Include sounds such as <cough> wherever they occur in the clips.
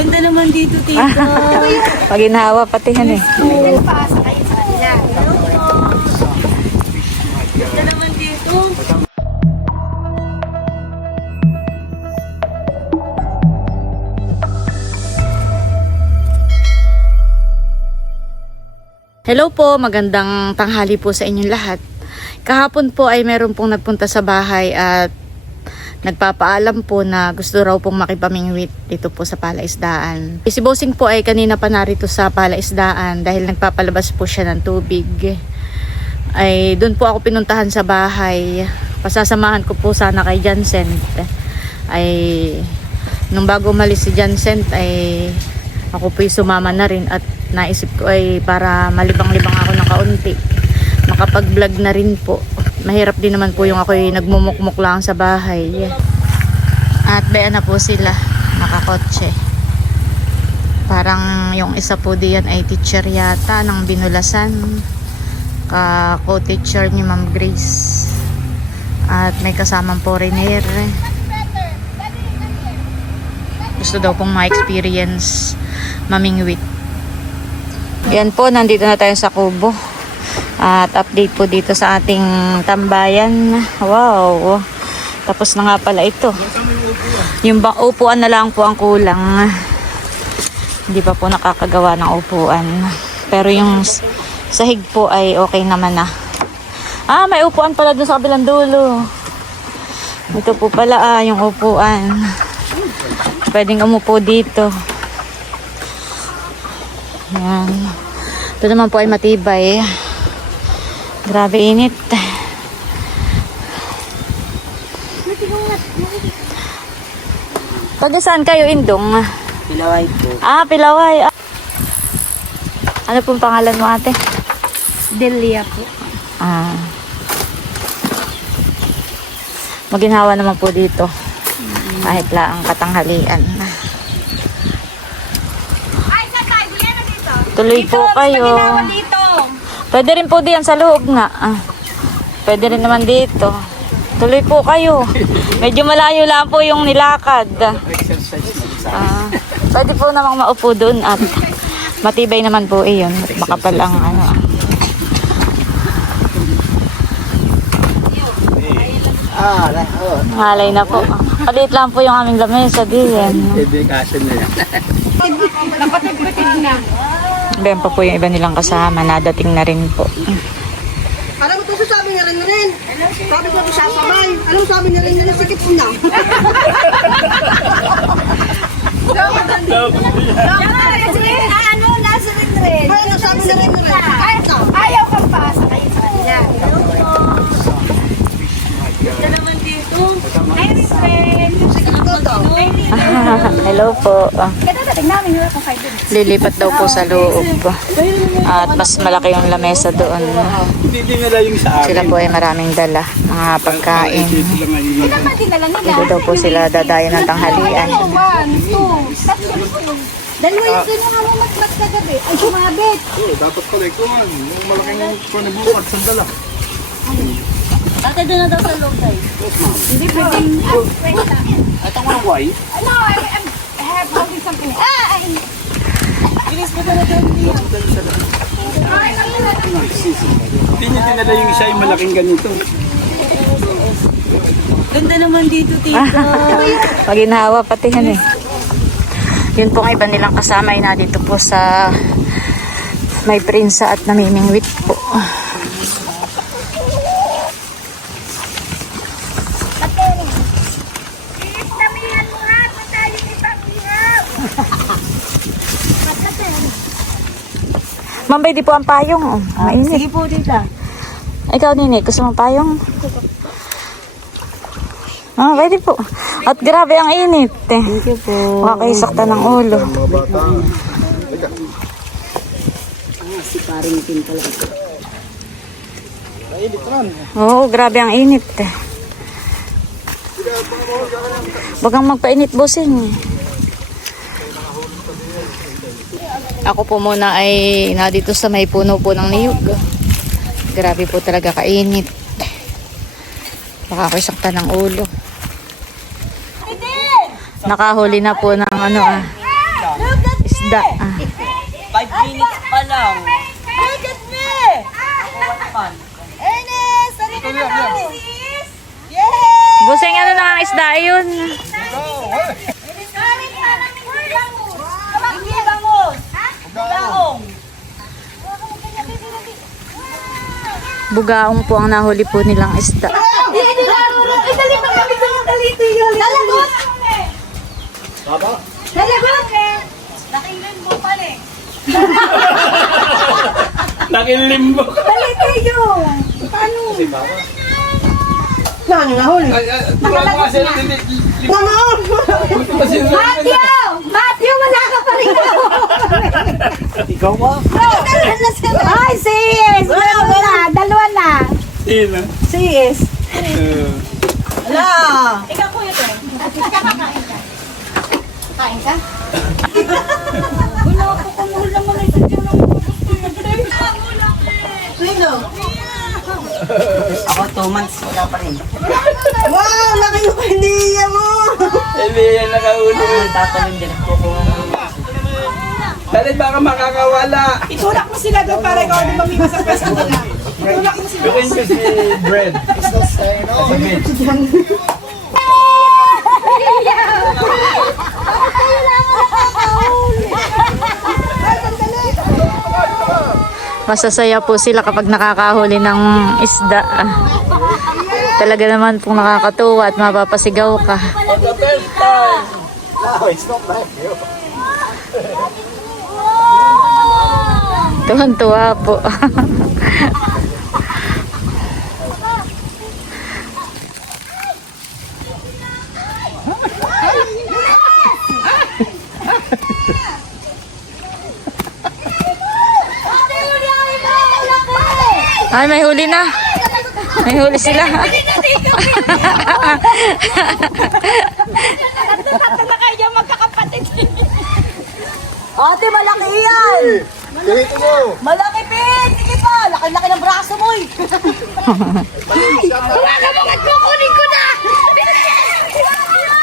Ganda naman dito, tita. Pag inahawa, pati yan eh. Ganda naman dito. Hello po, magandang tanghali po sa inyong lahat. Kahapon po ay meron pong nagpunta sa bahay at nagpapaalam po na gusto raw pong makipamingwit dito po sa palaisdaan. Si Bossing po ay kanina pa narito sa palaisdaan dahil nagpapalabas po siya ng tubig. Ay doon po ako pinuntahan sa bahay. Pasasamahan ko po sana kay Jansen. Ay nung bago umalis si Jansen ay ako po sumama na rin at naisip ko ay para malibang-libang ako ng kaunti makapag-vlog na rin po mahirap din naman po yung ako nagmumukmuk lang sa bahay. At bayan na po sila nakakotse. Parang yung isa po diyan ay teacher yata ng binulasan ka co-teacher ni Ma'am Grace. At may kasamang foreigner gusto daw pong ma-experience mamingwit yan po, nandito na tayo sa Kubo. At update po dito sa ating tambayan. Wow! Tapos na nga pala ito. Yung bang upuan na lang po ang kulang. Hindi pa po nakakagawa ng upuan. Pero yung sahig po ay okay naman na. Ah, may upuan pala dun sa kabilang dulo. Ito po pala ah, yung upuan. Pwedeng umupo dito. Yan. Ito naman po ay matibay. Grabe init. Taga saan kayo, Indong? Pilaway po. Ah, Pilaway. Ah. Ano pong pangalan mo, ate? Delia po. Ah. Maginhawa naman po dito. Kahit la ang katanghalian. Tuloy po kayo. Dito. Pwede rin po diyan sa loob nga. Ah. Pwede rin naman dito. Tuloy po kayo. Medyo malayo lang po yung nilakad. Ah. Pwede po namang maupo doon at matibay naman po iyon. Makapal ang ano. ah. Ah, na, oh. Halay na po. Palit lang po yung aming lamesa din. Dedication na yan. Bayan pa po yung iba nilang kasama. Nadating na rin po. Alam mo ito sabi niya rin na rin. Sabi ko ito sasabay. Alam mo sabi niya rin na sikip mo na. Ano, nasa rin rin. Ay, ano sabi niya rin na rin. Ayaw kang pasa kayo sa kanila. Ganda naman dito. Ay, friend. Sikip ko to. Hello po. Ah, Ganda natin namin yung kung kayo dun. Lilipat daw po sa loob. At mas malaki yung lamesa doon. Yung sa. Sila po ay maraming dala. Mga pagkain. Yung. Dito daw po sila dadayo ng tanghalian. Dalawa yung kinuha mo mat-mat kagabi. Ay, sumabit. Oo, dapat pala ito. Yung malaking panabukat sandala. Ate, doon na daw sa loob tayo. Hindi lang. At ang walang why? No, I'm- Ah, ay. Bilis mo na doon. Ay, Hindi niya dinala yung isa yung malaking ganito. Ganda naman dito, tita. <laughs> Pag inahawa, pati yan eh. Yun po ang iba nilang kasama ay nandito po sa may prinsa at namimingwit po. Mambay di po ang payong. Oh. Mainit. Sige po, tita. Ikaw nini, gusto mo payong? Ah, pwede po. At grabe ang init. Eh. Thank you po. Makakaisakta ng ulo. Si paring tin pala. Oo, grabe ang init. Eh. Bagang magpainit bossing. Ako po muna ay nadito sa may puno po ng niyog. Grabe po talaga kainit. Makakisakta ng ulo. Nakahuli na po ng ano ah. isda. Ah. 5 minutes pa lang. Look at me! Ernest! Ano ka naman? Yay! Busing ano na ang isda yun? Hindi bangus! Bangus! Bugaong po ang nahuli po nilang isda. Baba? Nakilimbo ka. Dalito yun. Paano? Saan yung nahuli? Turuan mo kasi hindi. Mama! Matthew! Matthew, wala ka pa rin ako. <laughs> <laughs> Ikaw ba? Ay, sis! Dalawa na, dalawa na. Sino? Sis. Uh, Ala! Ikaw po ito. Kakain ka. Kain ka? Wala ako kumuhol naman ay sadya na Sino? Ako 2 months, wala pa rin. Wow! Laki yung kandiya mo! Hindi yan nakaulo. Tatalon din ako kung Dali baka makakawala. Itulak mo sila doon para ikaw di mamiwas sa pwesto nila. Itulak mo sila. Gawin ko si Bread. Sa beach. Masasaya po sila kapag nakakahuli ng isda. Talaga naman pong nakakatuwa at mapapasigaw ka. For the first time. Tuwan-tuwa po. Ay, may huli na. May huli sila. na kayo magkakapatid. Ate, malaki yan! Dito mo! Malaki, Pin! Sige pa! Laki-laki ng braso mo eh! Kumakamungat ko! Kunin ko na! Tawagin mo!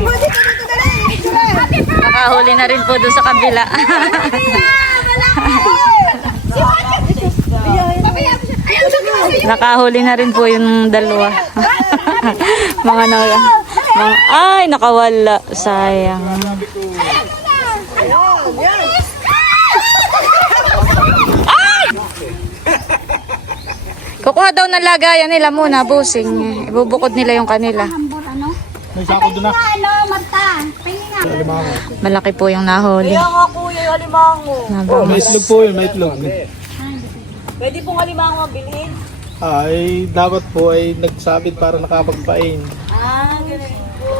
Mo dali! Dito, Nakahuli na rin po doon sa kabila. Nakahuli na rin po yung dalawa. <laughs> mga na, mga, ay, nakawala. Sayang. Ay! Kukuha daw ng lagayan nila muna, busing. Ibubukod nila yung kanila. May sako doon na. Ano, Marta? Malaki po yung nahuli. Kaya nga kuya, yung alimango. Oh, may itlog po yun, may itlog. Pwede pong alimango bilhin? Ay, dapat po ay nagsabit para nakapagpain. Ah, ganun po.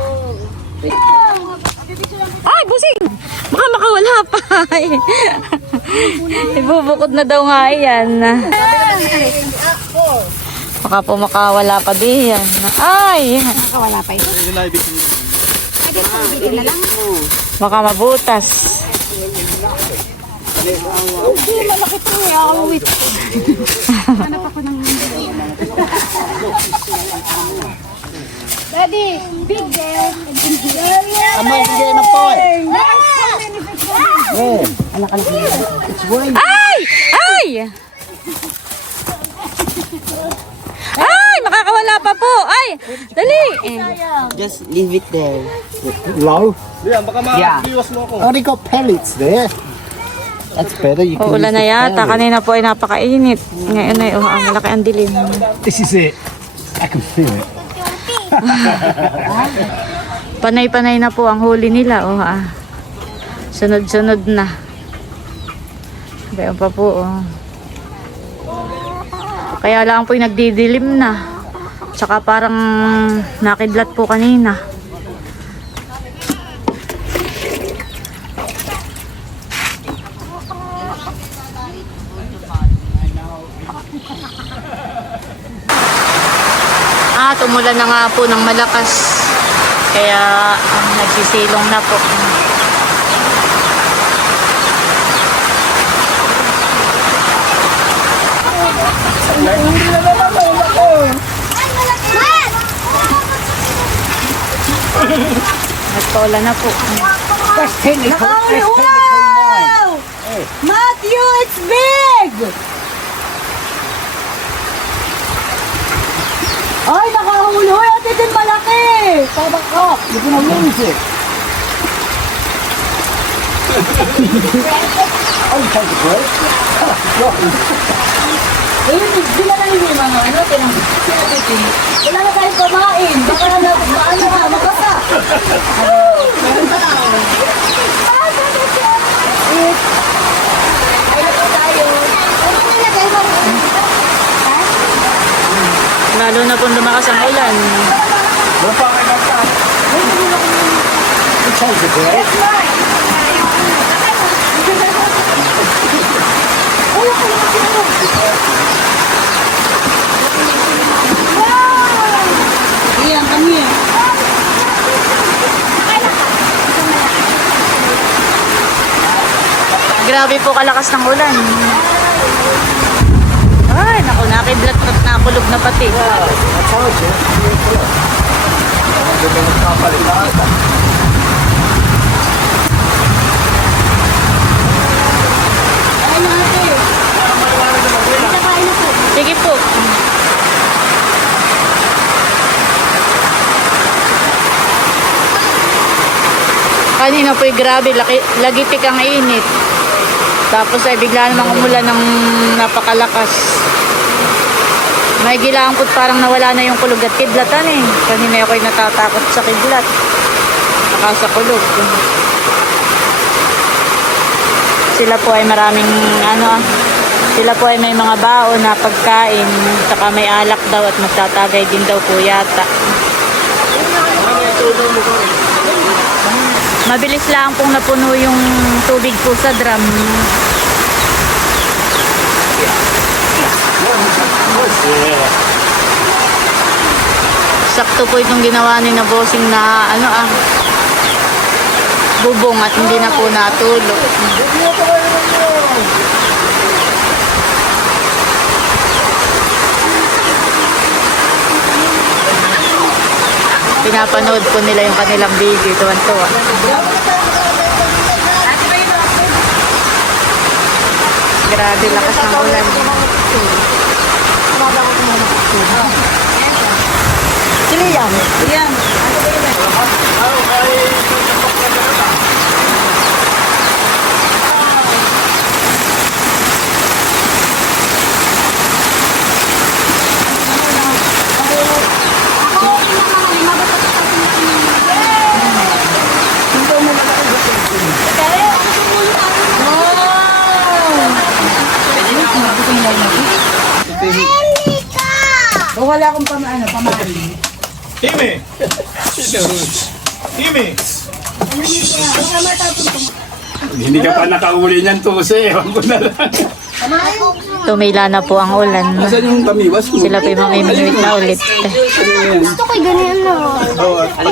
Ay, busing! Baka makawala pa. Ibubukod na daw nga yan. Baka po makawala pa di yan. Ay! Nakawala pa ito. Baka mabutas. Malaki po eh. Awit. Hanap ako ng... Daddy, big girl. Ama, bigay na po eh. Ay! Ay! Ay! Makakawala pa po! Ay! Dali! just leave it there. Low. Yan, baka Yeah. makabiwas mo ako. Only got pellets there. That's better. You can Uulan na yata. Kanina po ay napakainit. Ngayon ay, oh, ang malaki ang dilim. This is it. I can feel it. <laughs> Panay-panay na po ang huli nila. Oh, ah. Sunod-sunod na. Bayan pa po. Oh. Kaya lang po yung nagdidilim na. Tsaka parang nakidlat po kanina. at umulan na nga po ng malakas. Kaya um, nagsisilong na po. Nagtola na po. That's technical. Matthew, it's big! Ay, nakahuli! Uy, ate din malaki! Tabak ko! Hindi ko na eh. Eh, hindi na lang yung mga ano, tinang Wala na tayong pamain. Baka na na, maano na, magkasa. <laughs> Ay, na po tayo. Ano nilagay mo? Lalo na pong lumakas ang ulan. Iyan, kami yan. Grabe po kalakas ng ulan. At nakulog na pati. Sige po. Kanina po'y grabe, laki, lagitik ang init. Tapos ay bigla namang umulan ng napakalakas. May gilang po't parang nawala na yung kulog at kidlatan eh. Kanina ako'y natatakot sa kidlat. Saka sa kulog. Sila po ay maraming ano, sila po ay may mga baon na pagkain. Saka may alak daw at magtatagay din daw po yata. Mabilis lang pong napuno yung tubig po sa drum. Sakto po itong ginawa ni na bossing na ano ah bubong at hindi na po natulog. Pinapanood po nila yung kanilang video. Tuwan-tuwa. Grabe, lakas ng ulan. Sino yan? Yan. Oh, wala akong pama, ano, pamali. Ime! <laughs> Ime! Hindi ka pa nakauli niyan to kasi ewan ko na lang. Tumila na po ang ulan. Asan yung kamiwas mo? Sila po yung mamiminuit na ulit. Gusto ko ganyan,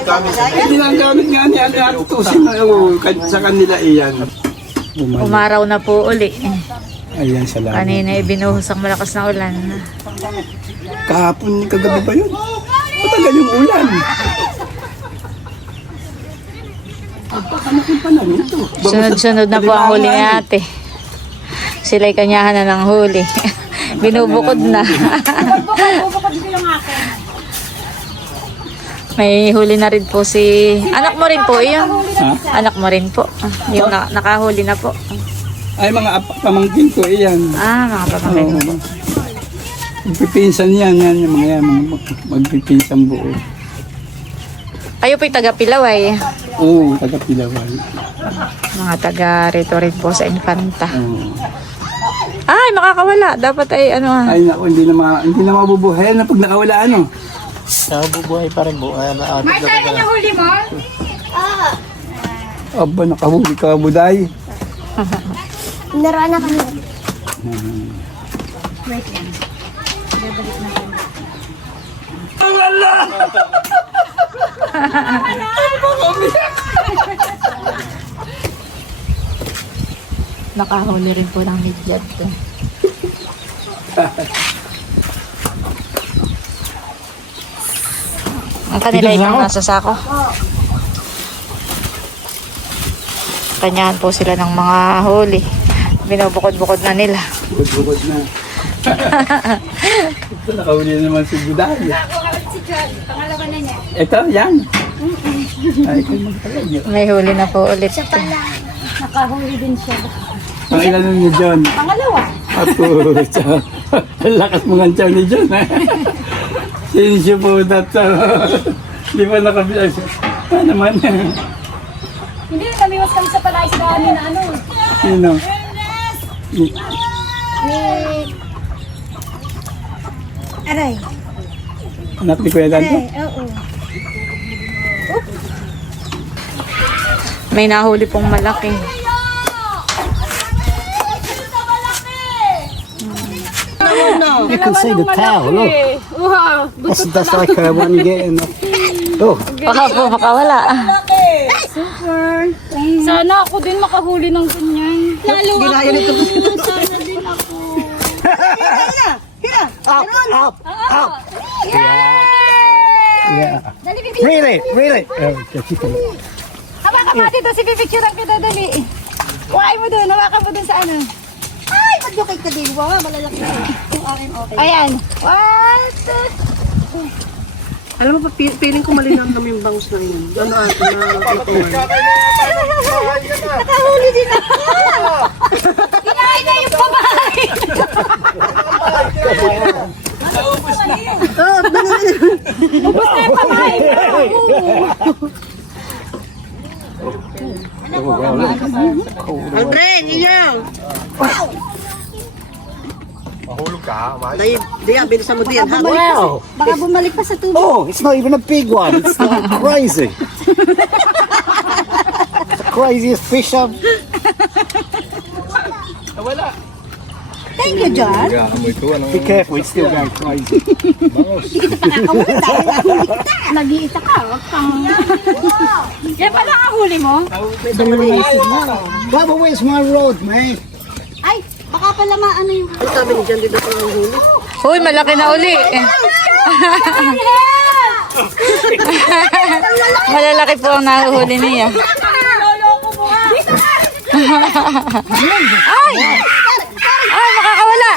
kami sa Ginagamit nga ni Ate Ate Tusin na kan- sa kanila iyan. Umaraw na po uli. Ayan, salamat. Kanina ibinuhos ang malakas na ulan. Kahapon, kagabi ba yun? Matagal yung ulan. Pagpakamakin pa namin ito. Sunod-sunod na po ang huli ni ate. Sila'y kanyahan na ng huli. Binubukod na. May huli na rin po si... Anak mo rin po, iyon. Ha? Anak mo rin po. Yung na- nakahuli na po. Ay, mga ap- pamangkin ko iyan. Ah, mga pamangkin mo po. Magpipinsan yan, yan yung mga yan, mga mag- magpipinsan buo. Kayo po'y taga Pilaway. Oo, taga Pilaway. Mga taga rito rin po sa Infanta. Oo. Ay, makakawala. Dapat ay ano ah. Ay, naku, hindi na, ma- hindi na mabubuhay na pag nakawala, ano? Nabubuhay pa rin po. Ay, na adik na pala. Aba, nakahuli ka, buday. <laughs> Naroon na kami. Nakahuli rin po ng midyat to. Ang kanila itong nasa sako. Kanyahan po sila ng mga huli. Binubukod-bukod na nila. Bukod-bukod na. Ito, <laughs> nakahuli na naman si Buday. Pangalawa na niya. Ito, yan. Ay, kayo magpalagyo. May huli na po ulit. Nakahuli din siya. Ang ilan nun ni John? Pangalawa. Apo. Ang lakas mga tiyan ni John, ha? Sinsyo po uh, di ba nakabilang siya? Ano naman? Hindi, namiwas kami sa palais na kami na ano. Sino? Aray. Anak ni Kuya Dante? Eh, oo. May nahuli pong malaki. You can see the tail, look. That's, that's like uh, one you get in the... Oh, Baka po makawala. Sana ako din makahuli ng ganyan. Lalo Ginaya nito. up, up. Yeah. Dali, bibi. Really, really. Oh. Hawakan mo dito si pipicturean kita, dali. Kuhain mo doon, hawakan mo doon sa ano. Ay, ba't yung kay Kadilwa? Malalaki. Yung akin okay. Ayan. One, two, Alam mo pa, pi- feeling ko mali lang kami yung bangus na yun. Ano ate na tutungan. Nakahuli din ako. Kinain na yung babae. Oo, ganun. Ubus na yung babae. Aldrin, iyaw! Mahulog ka. Dahil, diyan, bilisan mo diyan. ha? Wow. Baka bumalik pa sa tubig. Oh, it's not even a big one. It's not crazy. Craziest fish I've... Thank you, John. Amoy ko? Be careful, it's still going crazy. Nag-iisa ka. Huwag kang... Yan pala ang huli mo? Bubba, where's my rod, man? Ay, baka pala maano yung... Ang sabi ni Jan, dito ko ang huli. Uy, malaki na uli. Malalaki po ang nahuhuli niya. Ay! Ay, makakawala.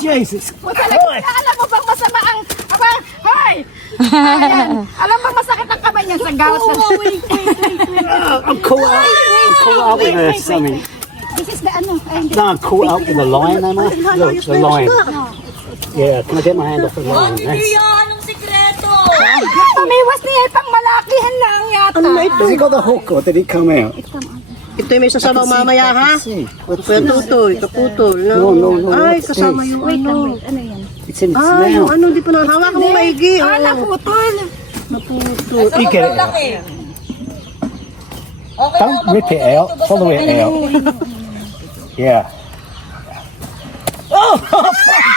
Jesus. Alam mo bang masama ang... Abang, hoy! Ayan. Alam bang masakit ang kamay niya sa gawat na... I'm caught up. I'm caught up with a, something. This is the ano. Ay. No, I'm caught up with a line, am I? Look, the line. Yeah, can I get my hand off the line? That's... Pamiwas niya pang malakihan lang yata. Ano na ito? He got the hook or did it come out? Ito yung may sasabaw mamaya, ha? Kuya? Tutoy, kaputol. No, no, no, Ay, what's kasama this? yung ano. Ano yan? It's in its Ay, yung mouth. ano, di pa na. Hawakan mo maigi. Ah, Oh. naputol. Naputol. It out. Don't rip it out. Follow it out. Yeah. <laughs>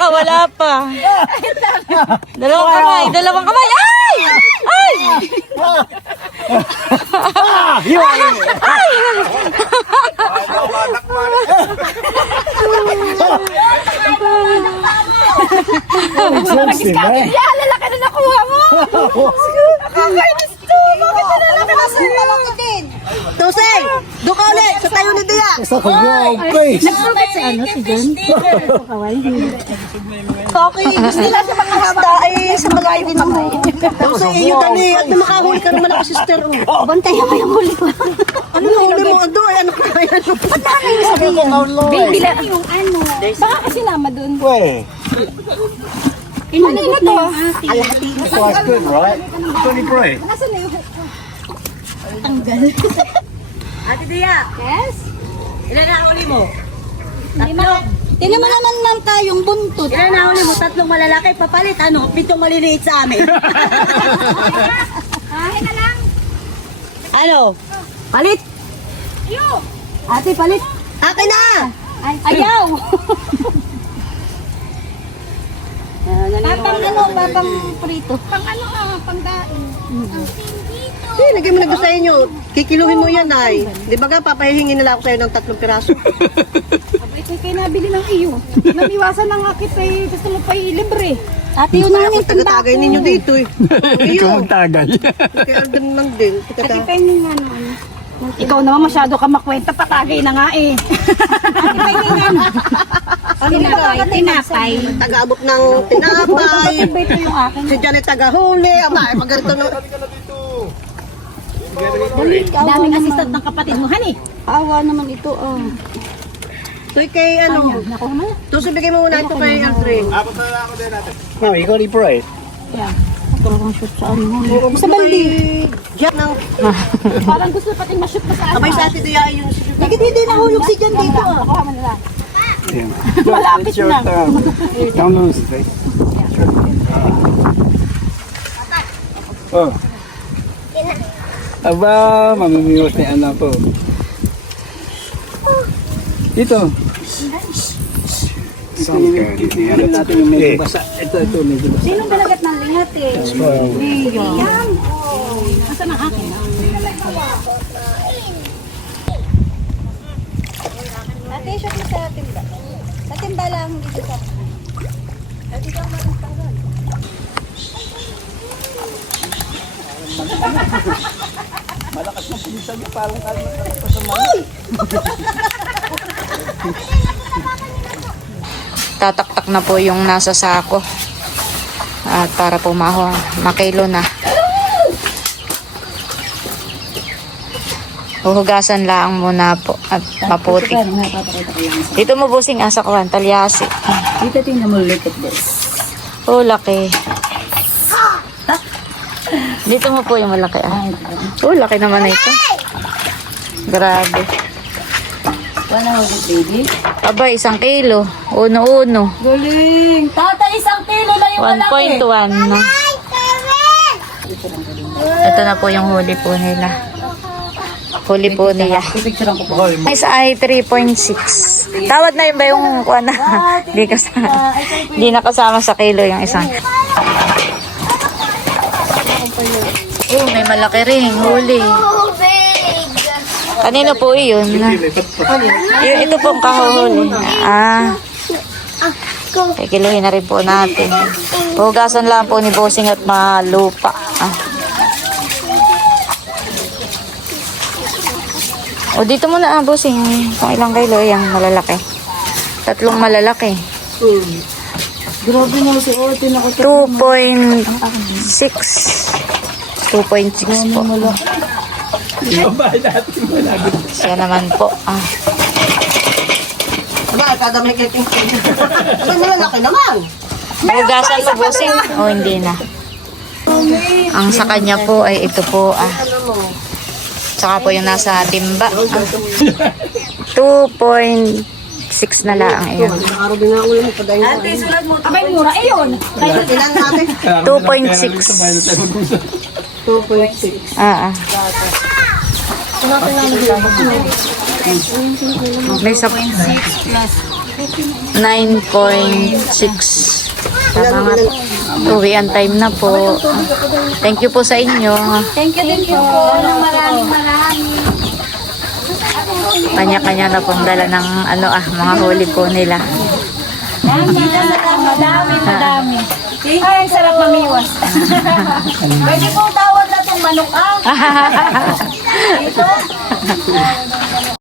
Makakawala pa. Dalawang kamay, dalawang kamay. Ay! Ay! Ah, in it. <laughs> Oh, exhausting, man. Yan, lalaki na nakuha mo. Nakakainis to. Bakit na lalaki na sa'yo? din. Tusay! Doon ka ulit sa tayo ni Dia. It's like a wild beast. Nagsugat sa ano si John? Okay, <laughs> gusto nila sa mga hasta ay sa malayo din naman. Tusay, iyo dali. At na makahuli ka naman ako, sister. Oh. Bantayan mo yung huli ko. Ano na huli mo? Ando, ay ano ka? Ay, ano? Baby lang yung ano. Baka kasi nama dun. Where? Ano to? That's why it's good, right? Twenty bread. Nasaan na yung <laughs> Ate Dia, Yes? Ilan na huli mo? Lima. Tingnan mo naman ma'am tayong buntot. Ilan na huli mo? Tatlong malalaki papalit. Ano? Pitong maliliit sa amin. <laughs> Kain na lang. ano? Palit! Yo! Ate, palit! Akin na! Ay, ayaw! Papang ano, papang prito. Pang ano ah, pang daing. Hindi, lagyan mo na gusto sa inyo. Kikiluhin mo yan, ay. Di ba nga, papahihingin nila ako sa'yo ng tatlong piraso. Abay, ito kayo nabili ng iyo. Namiwasan ng akit ay gusto mo pa ilibre. Ate, yun na ako yung taga-tagay ninyo dito eh. Ikaw Iyo. magtagay. Kaya order lang din. Ate, Taga- pahingin nga ano. ano. Ikaw naman masyado ka makwenta, patagay na nga eh. Ate, pahingin nga ano. Tinapay, tinapay. Taga-abot ng tinapay. Ito yung akin? Si Janet taga-huli. Aba, ay na. Daming assistant ng kapatid mo, hani. Awa naman ito, oh. So, kay ano, Nakuha mo na. Tapos ibigay mo muna ito kay Aldrin. No, you got any bread? Sa baldi. Diyan ng... Parang gusto pati ma-shoot pa sa akin. Abay sa atin diya yung... Bakit hindi nahulog si Jan dito, ah? Nakuha mo na lang. Yeah. <laughs> Malapit na. turn. Don't lose it. Oh. Aba, mamimiwas ni anak ko. Dito. Sounds good. Ano natin yung medyo basa. Ito, ito, medyo basa. Sino dalagat ng lingat eh? Liam. Asa ng akin? Ate, shot mo sa timba. Sa timba lang, dito sa... Tataktak na po yung nasa sako. At para po maho, makilo na. Huhugasan lang muna po at maputi. Dito mo busing asa ko, talyasi. Dito tingnan mo, look at this. Oh, laki. Dito mo po yung malaki. Ah. Oh, laki naman na ito. Grabe. Wala mo, baby. Aba, isang kilo. Uno-uno. Galing! Tata, isang kilo na yung malaki. 1.1 na. Ito na po yung huli po nila. Huli po niya. Picturean ko po. Isa ay 3.6. Tawad na yun ba yung kuha na? Di, kasama, di nakasama sa kilo yung isang. Oh, may malaki rin. Huli. Kanino po yun? Y- ito pong kahuhuli. Ah. Kikiluhin na rin po natin. Hugasan lang po ni Bossing at malupa. Ah. O dito muna ah, Bossing. Kung ilang kilo yung malalaki. Tatlong malalaki. Grabe mo si Otin ako. 2.6. 2.6 po. Babay natin mo na. Siya naman po. Ah. Aba, kada may kiting Aba, malalaki naman. Hugasan pa Bossing? O hindi na. Ang sa kanya po ay ito po ah. Tsaka po yung nasa timba. Ah. <laughs> 2.6 na lang iyon. Araw din na mo, padayin mo. Abay, mura yun. Ilan natin? 2.6. 2.6. Ah, ah. May sa 9.6. Tama nga po. Uwian time na po. Thank you po sa inyo. Thank you, thank you po. Maraming maraming. Kanya-kanya na pong dala ng ano ah, mga huli po nila. Madami, madami. Ay, ang sarap mamiwas. <laughs> Pwede pong tawag na itong manok, ah. <laughs>